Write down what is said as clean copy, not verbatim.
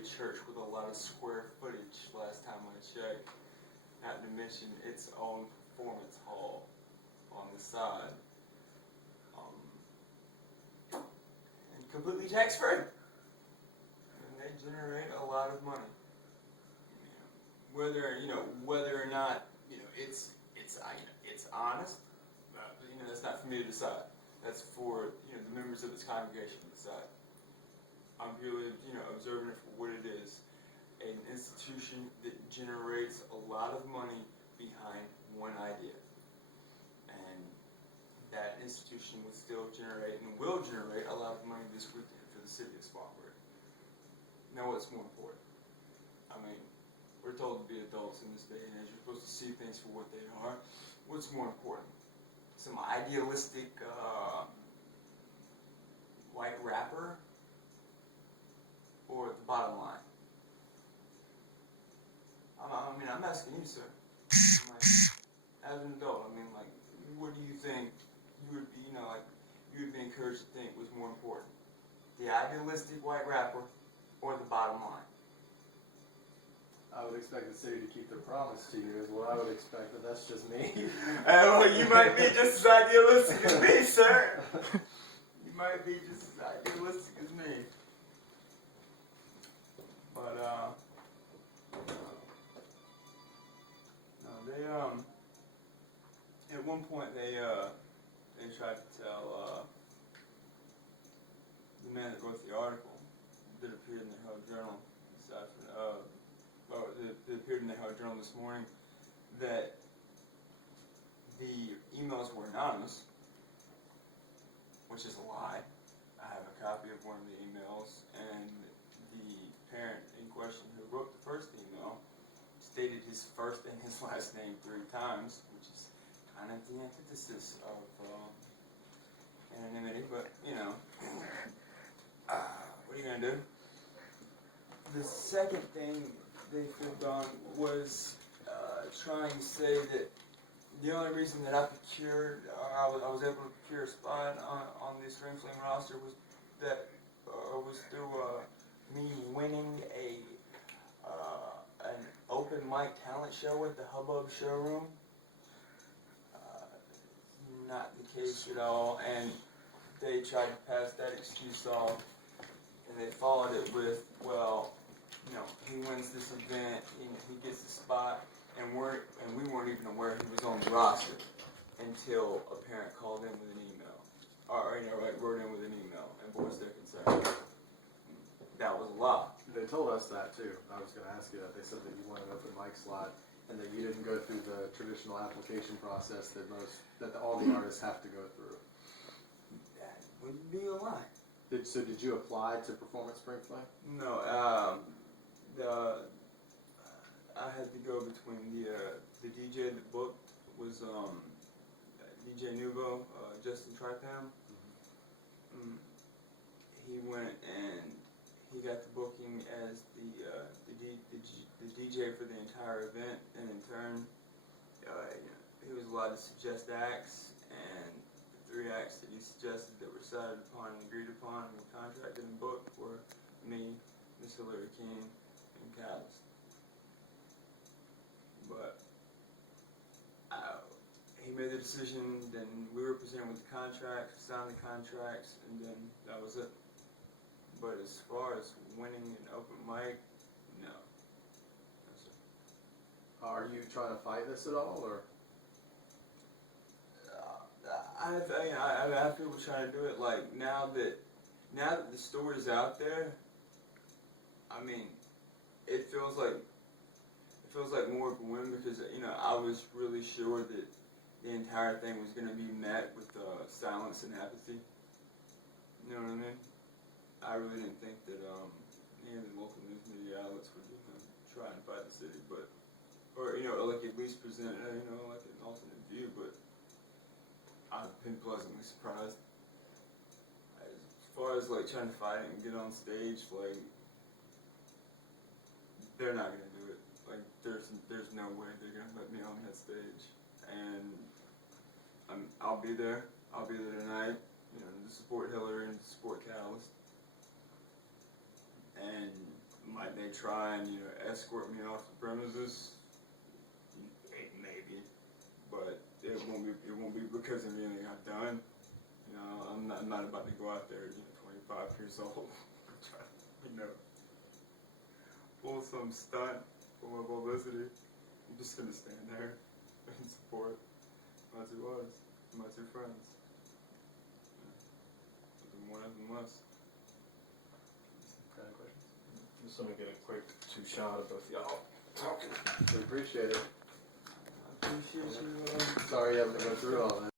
a church with a lot of square footage last time I checked. Not to mention its own performance hall on the side. And completely tax-free. And they generate a lot of money. Whether or not it's honest, that's not for me to decide. That's for the members of this congregation to decide. I'm purely observing it for what it is, an institution that generates a lot of money behind one idea, and that institution would still generate and will generate a lot of money this weekend for the city of Spartanburg. Now, what's more important? I mean, we're told to be adults in this day and age. You're supposed to see things for what they are. What's more important? Some idealistic white rapper, or the bottom line? I'm asking you, sir. As an adult, what do you think you would be, you would be encouraged to think was more important? The idealistic white rapper, or the bottom line? I would expect the city to keep their promise to you, is what I would expect, but that's just me. Well, you might be just as idealistic as me, sir. You might be just as idealistic as me. But, no, they, at one point they tried to tell, the man that wrote the article that appeared in the Herald Journal this afternoon, that appeared in the Herald Journal this morning, that the emails were anonymous, which is a lie. I have a copy of one of the emails, and the parent in question who wrote the first email stated his first and his last name 3 times, which is kind of the antithesis of anonymity, but what are you going to do? The second thing they fibbed on was trying to say that the only reason that I procured, I was able to procure a spot on the Spring Fling roster was that was through me winning an open mic talent show at the Hubbub Showroom. Not the case at all, and they tried to pass that excuse off, and they followed it with, well, he wins this event, he gets the spot, and we weren't even aware he was on the roster until a parent called in with an email, or wrote in with an email and voiced their concern. That was a lie. They told us that too. I was going to ask you that. They said that you won an open mic slot and that you didn't go through the traditional application process that all the artists have to go through. That would be a lie. So did you apply to perform at Spring Fling? No. I had to go between the DJ that booked was DJ Nuvo, Justin Tripam. Mm-hmm. He went and he got the booking as the DJ for the entire event, and in turn, he was allowed to suggest acts, and the 3 acts that he suggested that were decided upon and agreed upon and contracted and booked were me, Miss Hillary King, and Catalyst. But he made the decision, then we were presented with the contract, signed the contracts, and then that was it. But as far as winning an open mic, no. Are you trying to fight this at all, or? I have people trying to do it. Like now that the story's out there, it feels like more of a win because I was really sure that the entire thing was going to be met with silence and apathy. You know what I mean? I really didn't think that any of the local news media outlets would try and fight the city, or at least present like an alternate view. But I've been pleasantly surprised. As far as trying to fight it and get on stage, they're not gonna do it. There's no way they're gonna let me on that stage, and I'll be there. I'll be there tonight, to support Hillary and to support Catalyst. And my may try and escort me off the premises. Maybe, but it won't be because of anything I've done. I'm not about to go out there, 25 years old, try to, pull some stunt for my publicity. I'm just gonna stand there and support my two artists, my two friends. Nothing more, nothing less. Any questions? Just let me get a quick two-shot of both y'all talking. We appreciate it. I appreciate you. Sorry you having to go through all that.